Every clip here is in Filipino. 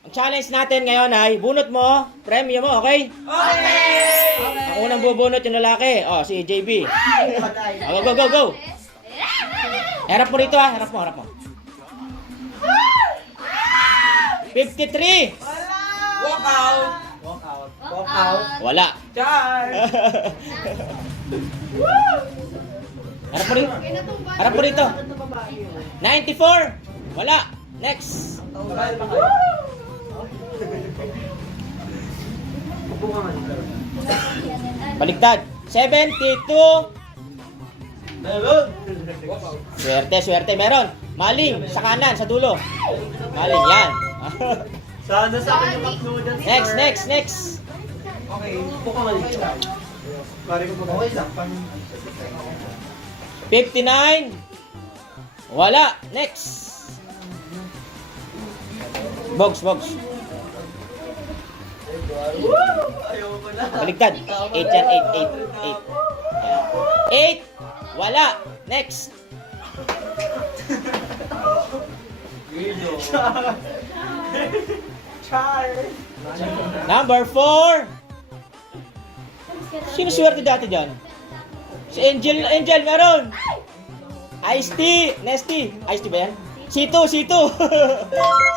Ang challenge natin ngayon ay bunot mo, premyo mo, okay? Okay! Ang unang bubunot yung lalaki. Oh, si JB. Oh, go, go, go, go. Harap mo rito ah, harap mo, harap mo. 53. Walk out! Walk out. Walk out. Wala. Char! Harap mo rito. Harap mo rito. 94. Wala. Next. Baliktad. 72. Meron! Swerte, swerte. Meron. Maling. Sa kanan, sa dulo. Maling. Yan. Sana sa akin yung uploadan. Next, next, next. Okay, buka man dito. Pare ko po. Okay lang. 59. Wala. Next. Box, box. Ayaw ko na. Baliktad. 8 yan, 8, 8, 8. 8. Wala. Next. Char! Number 4. Sino swerte dati dyan? Si Angel, Angel, meron. Ice-T, Nesty. Ice-T ba yan? Sito, Sito.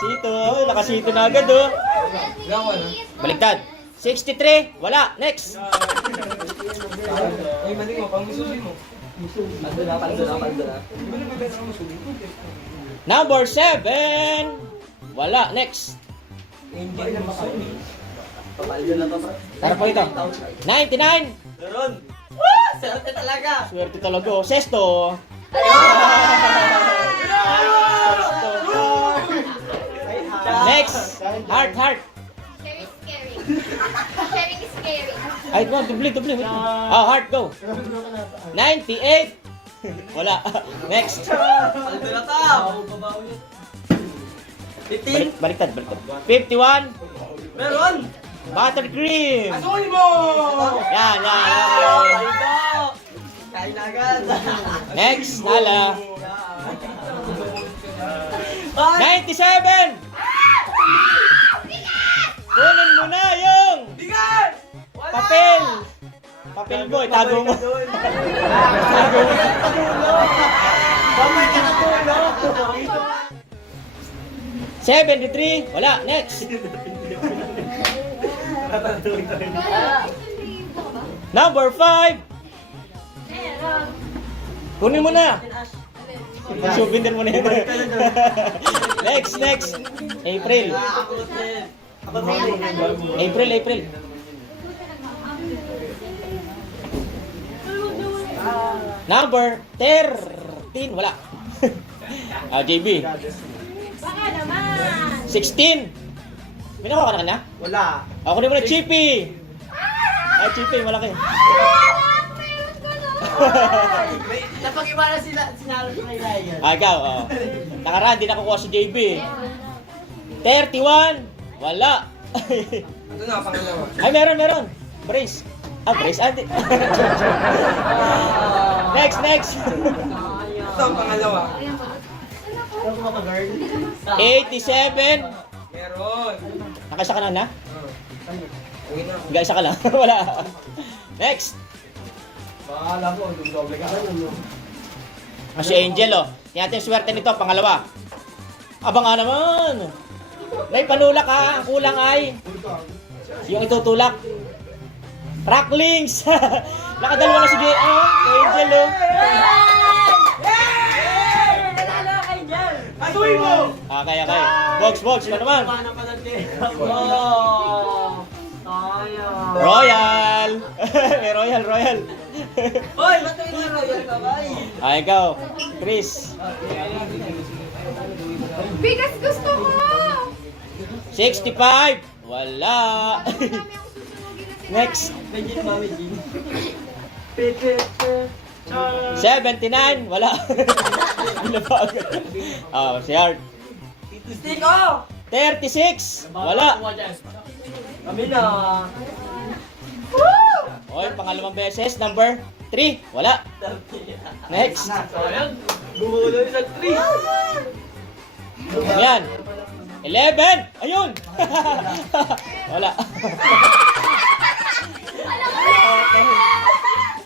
Sito, nakasito na agad oh. Baliktad. 63, wala. Next. Ay, mali mo, pang mususin mo. Pando na, pando na, pando na. Number 7. Wala. Next. Angel na mususin. Papaldo na to. Tara po ito. 99. Meron! Swerte talaga! Swerte talaga oh. Sesto. Next. Heart, heart. Sharing is scary. Sharing is scary. Ay, go, dubli, dubli. Oh, heart, go. 98. Wala. Next. Paldo na to! 15! Baliktad, baliktad. 51. Meron! Buttercream. Asuhin mo! Yan, yan. Paldo! Kain na agad! Next, Nala. 97. Kunin mo na yung Bigat! Wala! papel. Papel mo, itago mo. Itago mo. Bamay ka na tulo! 73. Wala. Next. Number 5. Kunin mo na. Souvenir mo na yun. Next, next. April. April, April. Number 13. Wala. JB. Baka naman. 16. May nakuha ka na kanya? Wala. Ako din mo na Chippy. Ay, Chippy, malaki. Meron ko no. Napag-iba na sila, sinalo sa kay Ryan. Ikaw, oh. Nakaraan, di nakukuha si JB. 31. Wala. Ito na, pangalawa. Ay, meron, meron. Brace. Ah, brace. Ah, di. Next, next. Ito ang pangalawa. 87. Meron. Nakaisa ka na na? Uwi na. Nakaisa ka lang. Wala. Next. Bahala mo, doble ka. Ah, si Angel, oh. Tingnan natin yung swerte nito, pangalawa. Abang nga naman. May panulak ha. Ang kulang ay yung itutulak. Cracklings. Nakadalawa na si Angel, oh. Asuhin mo! Kaya. Box, box. Ano naman? Paano pa ng tira mo? Royal. May Royal, Royal. Hoy, ba't yung royal ka ba? Ikaw. Chris. Bigas gusto ko. 65. Wala. Next. Medyo mami Jean. 79. Wala. Wala pa agad. Oh, si Art. Stick oh! 36. Wala. Kami na. Oy, pangalawang beses. Number 3. Wala. Next. Sayang. Gumulo sa 3. Yan. 11. Ayun. Wala.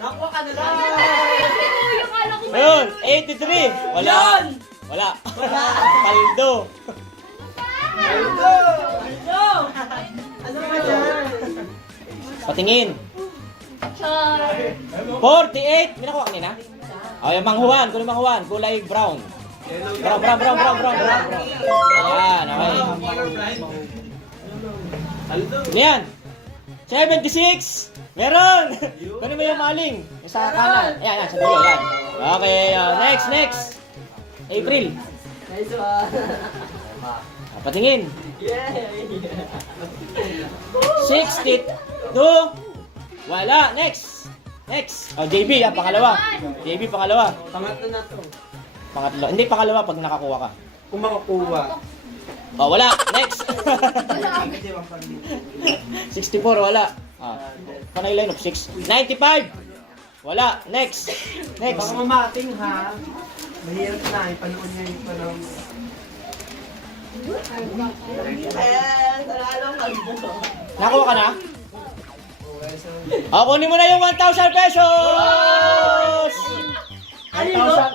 Nakuha ka na lang. Kuya, kala ko Ayun, 83. Wala. Wala. Paldo. Ano ba yan? Patingin. Char. 48. May nakuha kanina? O, yung manghuan. Kunin manghuan. Kulay brown. Brown. Yan, okay. Ano yan? 76. Meron. Kunin mo yung maling. Yung sa kanan. Ayan, sa dulo. Yan. Okay, next. April. Nice one. Patingin. 62. Wala. Next. Oh, JB, pangalawa. JB, pangalawa. Pangatlo na to. Pangatlo. Hindi, pangalawa pag nakakuha ka. Kung makakuha. Oh, wala. Next. 64, wala. Panay line of 6. 95. Wala. Next. Baka mamating ha. Mahirap na. Ipanood niya yung panahon. Nakuha ka na? Kunin mo na yung 1,000 pesos! 1,000.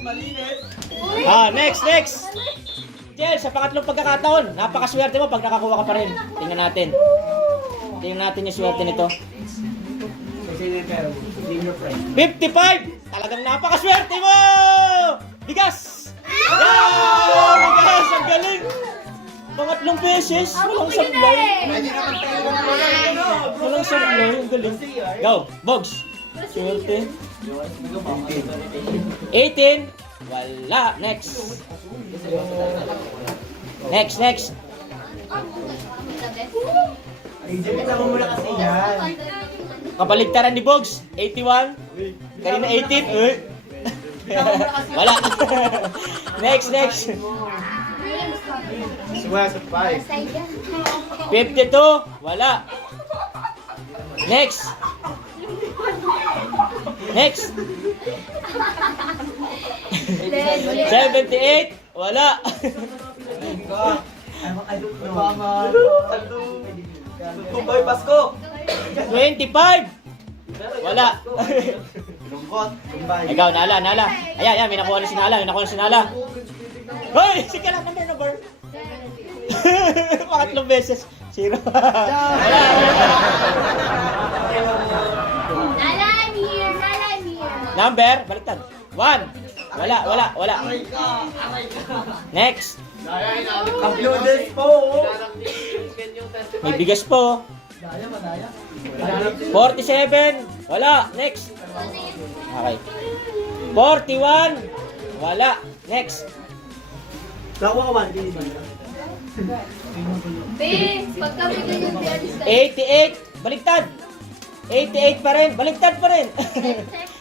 Malinis. Next. Jel, sa pangatlong pagkakataon, napakaswerte mo pag nakakuha ka pa rin. Tingnan natin yung swerte nito. Kasi yung pera mo. Name your friend. 55! Talagang napakaswerte mo! Bigas! Bigas! Ang galing! Pangatlong beses, walang sablay. Walang sablay, ang galing. Go, Bogs. Swerte. 18. Wala. Next. Kita mo muna kasi yan. Kabaligtaran ni Bogs. 81. Kanina 18. Wala. Next. Suwa sa 5. 52. Wala. Next. 78. Wala. I don't know. Kumbay Pasko. 25. Wala. Lungkot. Kumbay. Ikaw, Nala. Ayan, may nakuha na si Nala. Hoy! Sige lang, number. Pangatlong beses. 0. Wala. Nala, I'm here. Number, baliktad. 1. Wala. Next. Uploaded po. May bigas po. 47. Wala. Next. Okay. 41. Wala. Next. Nakuha ka man. Hindi ba? Be, pag kami ganyan, be, alis tayo. 88. Baliktad. 88 pa rin. Baliktad pa rin.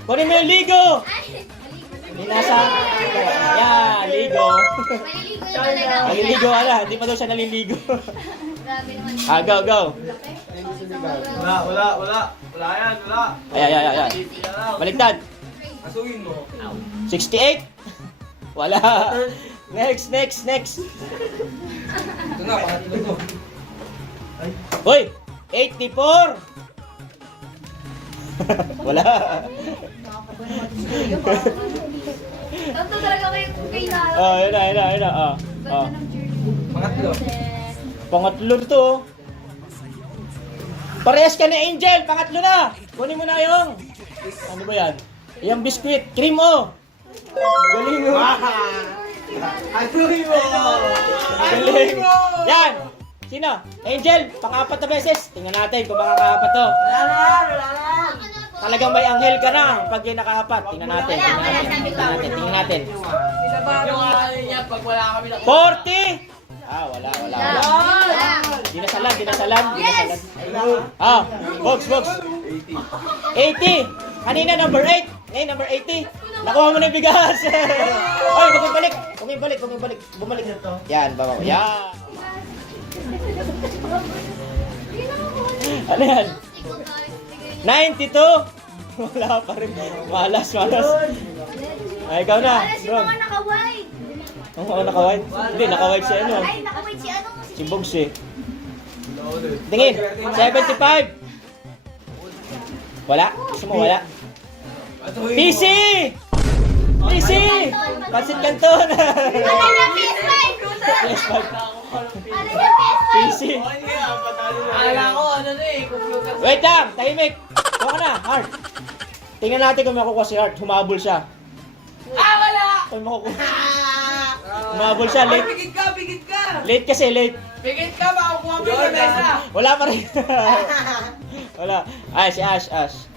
Kunin mo yung ligo. Ay, Hindi nasa. Yan, ligo. maliligo na talaga. Naliligo, hindi pa daw siya naliligo. Grabe naman. Go. Wala yan. Ayan. Baliktad. Asuhin mo. 68. Wala. Next. Ito na, pangatlo to. Hoy, 84. Wala. Ganto talaga kay Nala. Yun na. Ganda ng journey. Pangatlo. Pangatlo to. Parehas ka ni Angel, pangatlo na. Kunin mo na yung. Ano ba yan? Yung biskuit, cream mo. Galing mo. Asuhin mo. Galing. Yan. Sino? Angel, pang-apat na beses. Tingnan natin kung makakaapat to. Wala. Talagang may anghel ka na pag yung nakaapat. Tingnan natin. Tingnan natin. Yung ano niya, pag wala kami na... 40. Wala. Dinasalan. Yes! Box. 80. Kanina number 8. Ngayon number 80. Nakuha mo na yung bigas. Oy, bumalik. Bumalik. Yan, babaw. Yan. Ano yan? 92. Wala pa rin. Malas. Ay, ikaw na. Wala si Ron. mga naka-wide. Oo, naka-white. Hindi, naka-white si ano. Ay, nakawait si ano? Si Bogs eh. Tingin, 75. Wala? Gusto mo wala? PC! PC! Pansit Canton! Ano niya, PS5? PS5. Ano niya, PS5? PC. Akala ko, ano na eh, computer. Wait lang, tahimik. Huwag ka na, Heart. Tingnan natin kung makukuha si Heart. Humabol siya. Wala! Kung makukuha. Humabol siya, Ay, late. bigit ka, bigit ka! Late kasi, late. Bigit ka, makukuha mo yung mesa! Wala pa rin. Wala. Ay, si Ash, Ash.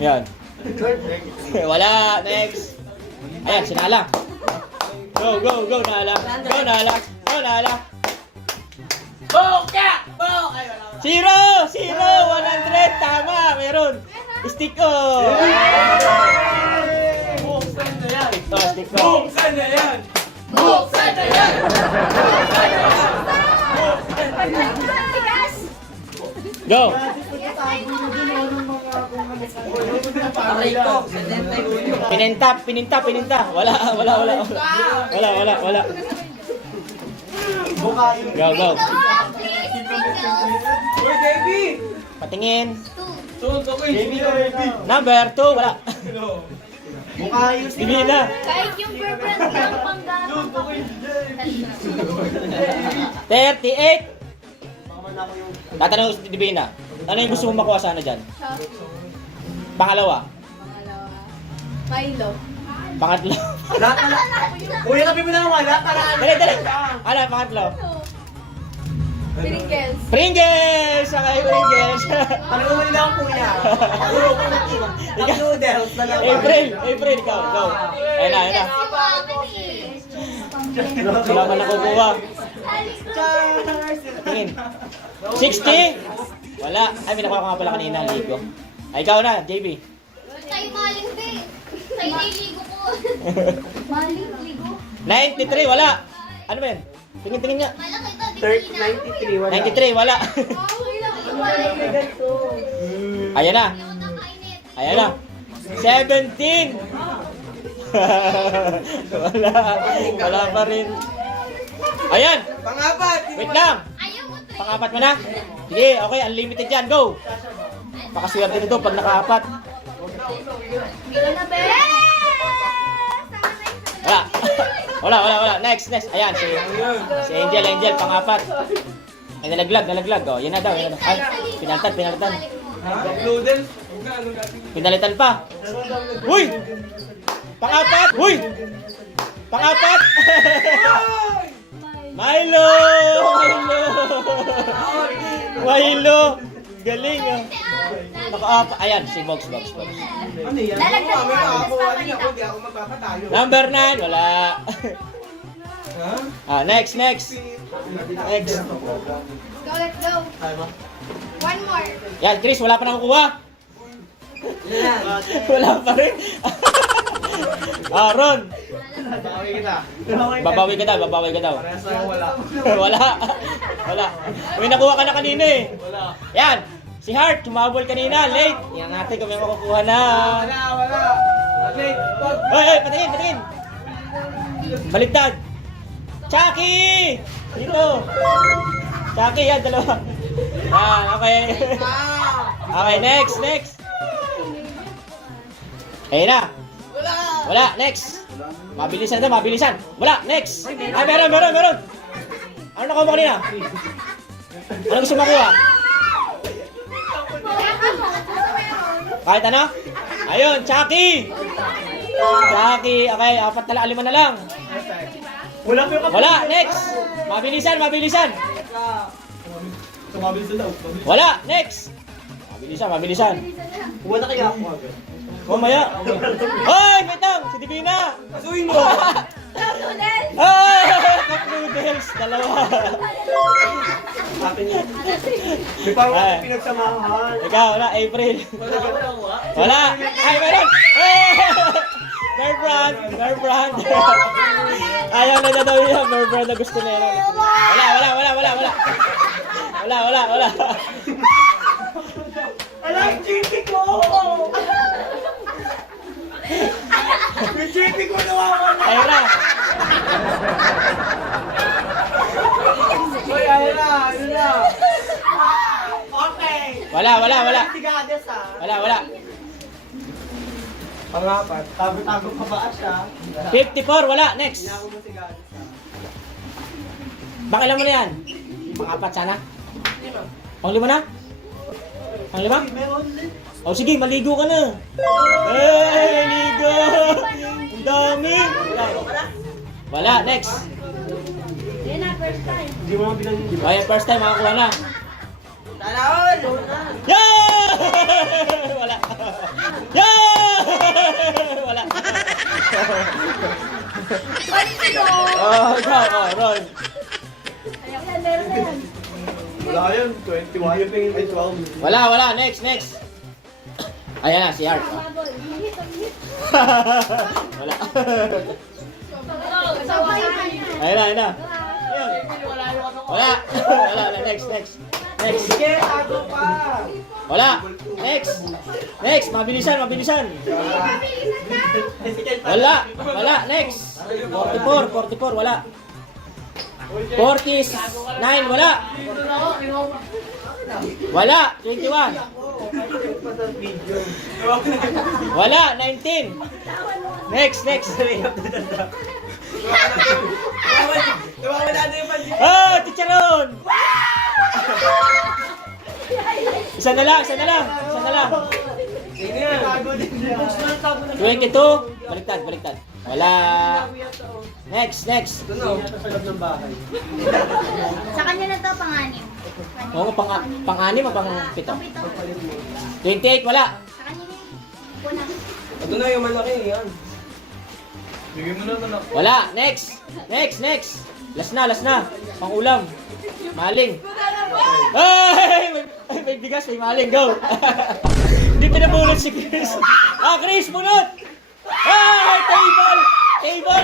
Yan. Wala, next. Ayan, si Nala. Go, go, go, Nala. Go, Nala. Go, Nala. Boka! Bok! Ay, wala. 0! 0! 100! Tama! Meron! Stick ko! Buksan na yan! Oh, stick ko. Buksan na yan! Buksan na yan! Tigas! Go! Aray ko, 71. Pininta, pininta, pininta. Wala, wala, wala. Wala, wala, wala. Go, go. Uy, Debbie! Patingin. Sunod ako eh. Number 2, wala. Mukha ayos Hindi na. Kahit yung girlfriend lang panggamang pa. 38. Tatanong ko si Divina. Ano yung gusto mo makuha sana dyan? Pangalawa. Milo. Pangatlo. Kuya, tabi mo na naman, lahat para Dali, dali. Ano, pangatlo? Pringles. Pringles! Okay, Pringles. Ano naman nila ang kuya? Ang noodles na lang. April, April, ikaw, go. Ayun na, ayun na. Kasi mo akin eh. Wala man nakukuha. Tingin. 60? Wala. Ay, may nakuha ko nga pala kanina, ligo. Ay, ikaw na, JB. Tayo maling din. Tayo na iligo ko. Maling ligo? 93, wala. Ano ba yan? Tingin, tingin nga. Malaki to, di na. 93, wala. 93, wala. Ayan na. Ayaw na kainit. Ayan na. 17! Wala. Wala pa rin. Ayan! Pangapat! Wait lang! Ayaw mo, Trey. Pangapat mo na? Sige, okay. Unlimited yan. Go! Pakaswerte nito pag nakaapat. Bilo na, be. Wala. Wala, wala, wala. Next, next. Ayan, si Angel, Angel, pangapat. Ay, nalaglag, nalaglag. Oh, yan na daw, yan na daw. Ay, pinalitan, pinalitan. Noodles? Huwag na, ano natin? Pinalitan pa. Uy! Pangapat! Uy! Pangapat! Milo! Milo! Milo! Galing ah. Naka-apa. Ayan, si Box, Box, Box. Ano yan? Lalagdag Ako, mo, ako, tapos ako, hindi ako magpapatayo. Number 9, wala. Ha? Next, next. Next. Go, let's go. One more. Yan, Chris, wala pa nakukuha. Yan. Wala pa rin. Ron, Bawi kita. babawi ka daw, babawi ka daw. Parehas tayong wala. Wala. Wala. May nakuha ka na kanina eh. Wala. Yan. Si Heart, tumabol kanina. Late. Yan natin kung may makukuha na. Wala, wala. Okay, wag. Hoy, hoy, patingin, patingin. Baligtad. Chucky! Dito. Chucky, yan, dalawa. Yan, okay. Okay, next, next. Ayun na. Wala. Wala, next. Mabilisan na, mabilisan. Wala, next. Ay, meron, meron, meron. Ano nakuha mo kanina? Ano gusto mo makuha? Kahit ano? Ayun, Chucky! Chucky, okay, 4 na lang, 5 na lang. Wala pa yung Wala, next! Mabilisan, mabilisan. Tumabil sa daw. Wala, next! Mabilisan, mabilisan. Wala kaya ako. Mamaya. Hoy, wait lang, si Divina. Asuin mo. Ay, cup noodles, dalawa. Akin yan. May parang Ay. pinagsamahan. Ikaw, wala, April. Wala ka ba nakuha? Wala. Ay, meron. Hey! Bear brand, bear brand. Ayaw na daw yan, bear brand na gusto na yan. Wala, wala, wala, wala, wala. Wala, wala, wala. Alam, GT ko! Yung JP ko nawawala. Ira. Uy, ayun na, ayun na. Okay. Wala. Tigadas ah. Wala. Pangapat. Tago-tago pa ba siya? 54, wala. Next. Hindi ako matigadas ah. Baka alam mo na yan. Pang-apat sana. Pang-lima na? Pang-lima? Meron ulit. O sige, maligo ka na. Maligo. Ang dami. Wala, next. Yan na, first time. Hindi mo naman binangin, di ba? Okay, first time makakuha na. Sana all! Yeah! Wala. Yeah! Wala. Oh, ikaw, Ron. Ayan, meron na yan. Wala yun, 21. Ay, 12. Wala. Next. Ayan na, si Art. Habol. Hit, hit. Wala. Sabay na. Ayun na. Wala. Next. Sige, tago pa! Wala. Next. Mabilisan. Wala. Next. 44, wala. 49, wala. Wala. 21. Wala. 19. Next. Nawawala na yung pansin. Oh, Chicharon! Isa na lang. Sige nga. Tago din siya. 22. Baliktad. Wala. Next. Ito na, sa loob ng bahay. Sa kanya na to, pang-anim. Oo, pang-anim o pang-pito? Pang-pito. 28, wala. Sa kanya na yun. Una. Ito na yung malaki, yan. Bigyan mo naman ako. Wala. Next. Last na. Pang-ulam. Maling. Ay! May bigas, may maling. Go. Hindi pinabulot si Chris. Chris, bunot! Ay! Table!